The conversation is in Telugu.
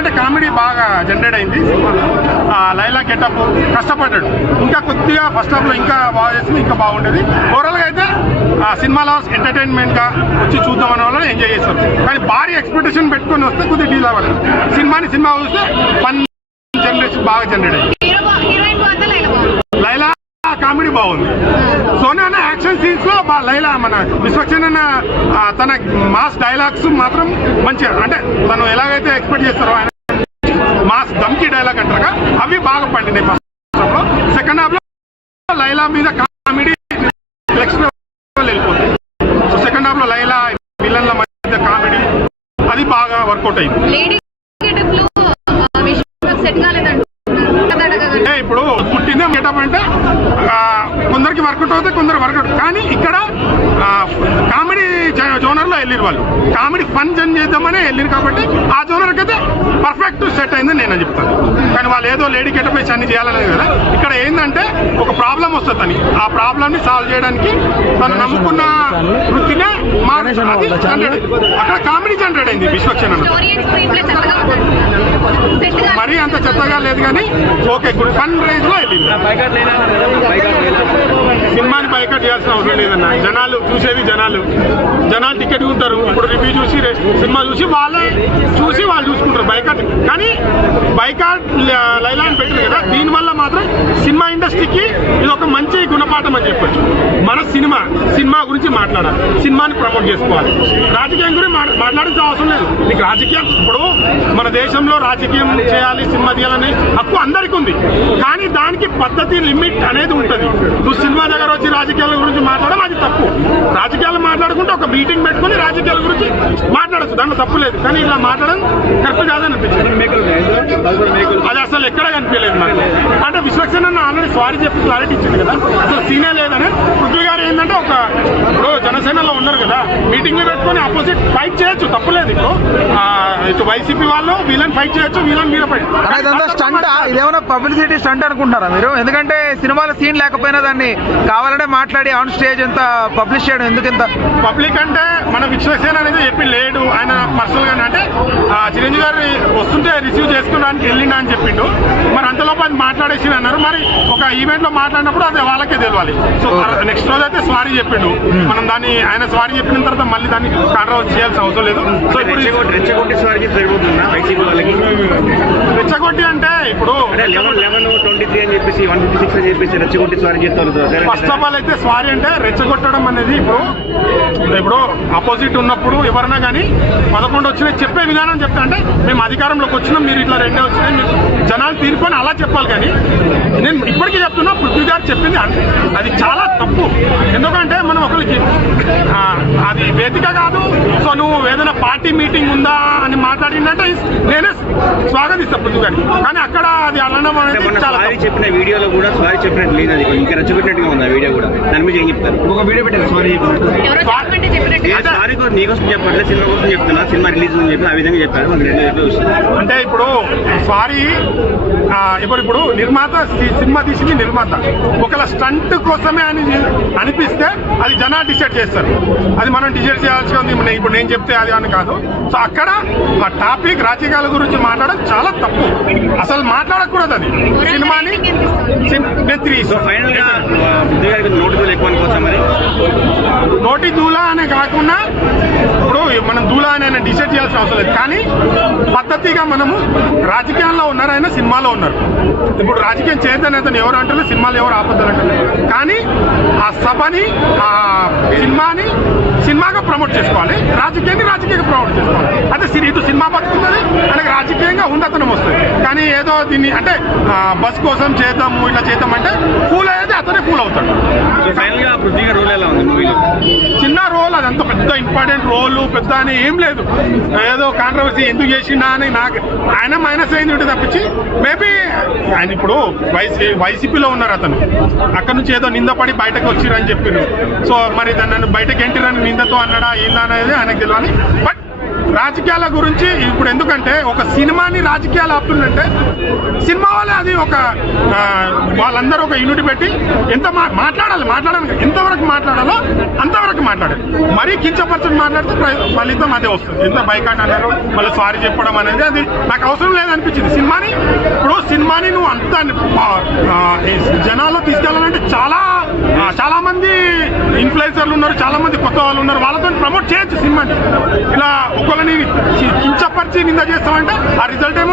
అంటే కామెడీ బాగా జనరేట్ అయింది సినిమాలో. లైలా గెటప్ కష్టపడ్డాడు, ఇంకా కొద్దిగా ఫస్ట్ హాఫ్ లో ఇంకా బాగా చేసింది, ఇంకా బాగుండేది. ఓవరాల్ గా అయితే ఆ సినిమాలో ఎంటర్టైన్మెంట్ గా వచ్చి చూద్దాం అనే వాళ్ళు ఎంజాయ్ చేస్తారు. కానీ భారీ ఎక్స్పెక్టేషన్ పెట్టుకుని వస్తే కొద్దిగా డీల్ అవ్వాలి. సినిమా చూస్తే ఫన్ జనరేషన్ బాగా జనరేట్ అయింది. లైలా కామెడీ బాగుంది. సోనియా అన్న యాక్షన్ సీన్స్ లో లైలా మన విశ్వక్సేన్ అన్న తన మాస్ డైలాగ్స్ మాత్రం మంచిగా, అంటే తను ఎలాగైతే ఎక్స్పెక్ట్ చేస్తారో ఆయన మాస్ దమ్కి డైలాగ్ అంటారుగా అవి బాగా పండినాయి. ఫస్ట్ హాఫ్ లో, సెకండ్ హాఫ్ లో లైలా మీద కామెడీ నెక్స్ట్ లెవెల్ వెళ్ళిపోతుంది. సెకండ్ హాఫ్ లో లైలా విలన్ల మధ్య కామెడీ అది బాగా వర్కౌట్ అయింది. ఇప్పుడు పుట్టిందే గెటప్ అంటే కొందరికి వర్కౌట్ అవుతాయి, కొందరు వర్కౌట్. కానీ ఇక్కడ కామెడీ జోనర్ లో వెళ్ళిరు వాళ్ళు, కామెడీ ఫన్ జన్ చేద్దామని వెళ్ళిరు కాబట్టి ఆ జోనర్కి అయితే పర్ఫెక్ట్ సెట్ అయిందని నేను చెప్తాను. కానీ వాళ్ళు ఏదో లేడీ గెటప్ వేసి అన్ని చేయాలనేది కదా. ఇక్కడ ఏంటంటే ఒక ప్రాబ్లం వస్తుంది అని, ఆ ప్రాబ్లం ని సాల్వ్ చేయడానికి తను నమ్ముకున్న వృత్తినే అక్కడ కామెడీ జనరేట్ అయింది. విశ్వక్సేన్ మరీ అంత చెత్తగా లేదు కానీ ఓకే, ఫన్ రేంజ్ లో వెళ్ళింది. సినిమాని బైకట్ చేయాల్సిన అవసరం లేదన్న. జనాలు చూసేది జనాలు టికెట్ ఉంటారు. ఇప్పుడు రివ్యూ చూసి సినిమా చూసి వాళ్ళు చూసుకుంటారు బైకట్. కానీ బైకట్ లైలా అని పెట్టారు కదా, దీనివల్ల మాత్రం సినిమా ఇండస్ట్రీకి ఇది ఒక మంచి గుణపాఠం అని చెప్పొచ్చు. మన సినిమా గురించి మాట్లాడాలి, సినిమాని ప్రమోట్ చేసుకోవాలి. రాజకీయం గురించి మాట్లాడాల్సిన అవసరం లేదు. నీకు రాజకీయం ఇప్పుడు మన దేశంలో రాజకీయం చేయాలి, సినిమా తీయాలని హక్కు అందరికీ ఉంది. కానీ దానికి పద్ధతి లిమిట్ అనేది ఉంటుంది. నువ్వు సినిమా దగ్గర వచ్చి రాజకీయాల గురించి మాట్లాడడం అది తప్పు. రాజకీయాలు మాట్లాడుకుంటే ఒక మీటింగ్ పెట్టుకుని రాజకీయాల గురించి మాట్లాడచ్చు, దాంట్లో తప్పు లేదు. కానీ ఇలా మాట్లాడడం కరెక్ట్ కాదని అనిపించింది. అది అసలు ఎక్కడ కనిపించలేదు నాకు. అంటే విశ్వక్సేన్ అన్న ఆల్రెడీ సారీ చెప్పి క్లారిటీ ఇచ్చింది కదా, అసలు సీనే లేదని. పృథ్వీ గారు ఏంటంటే ఇప్పుడు జనసేనలో ఉన్నారు కదా, మీటింగ్ లో పెట్టుకుని అపోజిట్ ఫైట్ చేయొచ్చు, తప్పులేదు. ఇప్పుడు వైసీపీ వాళ్ళు వీళ్ళని ఫైట్ చేయొచ్చు, వీళ్ళని మీద ఫైట్. స్టంట్ ఇదేమన్నా పబ్లిసిటీ స్టంట్ అనుకుంటారా మీరు? ఎందుకంటే సినిమాలో సీన్ లేకపోయినా దాన్ని కావాలనే మాట్లాడి ఆన్ స్టేజ్ ఎంత పబ్లిష్ చేయడం ఎందుకు? ఎంత పబ్లిక్ అంటే మన విశ్వక్సేన్ అనేది చెప్పి లేడు ఆయన పర్సనల్ గానే. అంటే చిరంజీవి గారు వస్తుంటే రిసీవ్ చేసుకోవడానికి వెళ్ళిండా అని చెప్పిండు. మరి అంతలోపు అది మాట్లాడేసి అన్నారు. మరి ఒక ఈవెంట్ లో మాట్లాడినప్పుడు అది వాళ్ళకే తెలియాలి. సో నెక్స్ట్ రోజు అయితే సారీ చెప్పిండు. మనం దాన్ని ఆయన సారీ చెప్పిన తర్వాత మళ్ళీ దాన్ని కాంట్రవర్సీ చేయాల్సిన అవసరం లేదు. సో ఇప్పుడు రెచ్చగొట్టి అంటే ఇప్పుడు ఫస్ట్ ఆఫ్ ఆల్ అయితే సారీ అంటే రెచ్చగొట్టడం అనేది ఇప్పుడు అపోజిట్ ఉన్నప్పుడు ఎవరైనా కానీ 11 వచ్చినాయి చెప్పే విధానం చెప్తా. అంటే మేము అధికారంలోకి వచ్చినాం, మీరు ఇట్లా 2 వచ్చినాయి, మీరు జనాలు తీర్పుని అలా చెప్పాలి. కానీ నేను ఇప్పటికీ చెప్తున్నా, పృథ్వీ గారు చెప్పింది అది చాలా తప్పు. ఎందుకంటే మనం ఒకరికి అది వేదిక కాదు. సో నువ్వు ఏదైనా పార్టీ మీటింగ్ ఉందా అని మాట్లాడిందంటే నేనే స్వాగతిస్తా పృథ్వీ గారిని. కానీ అక్కడ అది అనడం అనేది చాలా చెప్పిన వీడియోలో కూడా సారీ చెప్పినట్టు లేదు, అది ఇంకా రెచ్చగొట్టినట్టుగా ఉంది ఆ వీడియో కూడా. దాని మీద ఏం చెప్తారు? ఒక వీడియో పెట్టారు సారీ నీకోసం చెప్పట్లేదు, సినిమా కోసం చెప్తున్నా, సినిమా రిలీజ్ అని చెప్పి ఆ విధంగా చెప్పారు. అంటే ఇప్పుడు సారీ ఇప్పుడు నిర్మాత సినిమా తీసింది నిర్మాత, ఒకవేళ స్టంట్ కోసమే అని అనిపిస్తే అది జనాలు డిసైడ్ చేస్తారు. అది మనం డిసైడ్ చేయాల్సి ఉంది. ఇప్పుడు నేను చెప్తే అది అని కాదు. సో అక్కడ ఆ టాపిక్ రాజకీయాల గురించి మాట్లాడడం చాలా తప్పు, అసలు మాట్లాడకూడదు. అది సినిమాని నోటి దూలా అనే కాకుండా ఇప్పుడు మనం దూలా అని డిసైడ్ చేయాల్సిన అవసరం లేదు. కానీ పద్ధతిగా మనము రాజకీయాల్లో ఉన్నారు, ఆయన సినిమాలో ఉన్నారు. ఇప్పుడు రాజకీయం చేద్దాని అతను ఎవరు అంటారు, సినిమాలు ఎవరు ఆపద్దని అంటారు. కానీ ఆ సభని ఆ సినిమాగా ప్రమోట్ చేసుకోవాలి, రాజకీయంగా ప్రమోట్ చేసుకోవాలి. అంటే ఇటు సినిమా బతుకుతుంది, ఆయనకి రాజకీయంగా ఉండతనం వస్తుంది. కానీ ఏదో దీన్ని అంటే బస్ కోసం చేద్దాము ఇట్లా చేద్దామంటే ఫూల్ అయ్యేది అతనే ఫూల్ అవుతాడు. చిన్న రోల్, అదంత పెద్ద ఇంపార్టెంట్ రోల్ పెద్ద అని ఏం లేదు. ఏదో కాంట్రవర్సీ ఎందుకు చేసిండా అని నాకు ఆయన మైనస్ అయింది ఉంటుంది తప్పించి. మేబీ ఆయన ఇప్పుడు వైసీపీలో ఉన్నారు, అతను అక్కడ నుంచి ఏదో నిందపడి బయటకు వచ్చిరని చెప్పారు. సో మరి నన్ను బయటకు ఎంటిరని నిందతో అన్నాడా ఏందా అనేది ఆయనకు తెలియాలి. బట్ రాజకీయాల గురించి ఇప్పుడు ఎందుకంటే ఒక సినిమాని రాజకీయాలు ఆపుతుందంటే సినిమా వాళ్ళే అది ఒక వాళ్ళందరూ ఒక యూనిట్ పెట్టి ఎంత మాట్లాడాలి ఎంతవరకు మాట్లాడాలో అంతవరకు మాట్లాడాలి. మరీ కించపరచని మాట్లాడితే ఫలితం అదే వస్తుంది. ఎంత బైకాట్ అన్నారు మళ్ళీ సారీ చెప్పడం అనేది అది నాకు అవసరం లేదనిపించింది. సినిమాని నువ్వు అంత జనాల్లో తీసుకెళ్ళాలంటే చాలా మంది ఇన్ఫ్లుయెన్సర్లు ఉన్నారు, చాలా మంది కొత్త వాళ్ళు ఉన్నారు, వాళ్ళతో ప్రమోట్ చేయొచ్చు సినిమాని. ఇలా ఒకళ్ళని కించపరిచి నింద చేస్తామంటే ఆ రిజల్ట్ ఏమో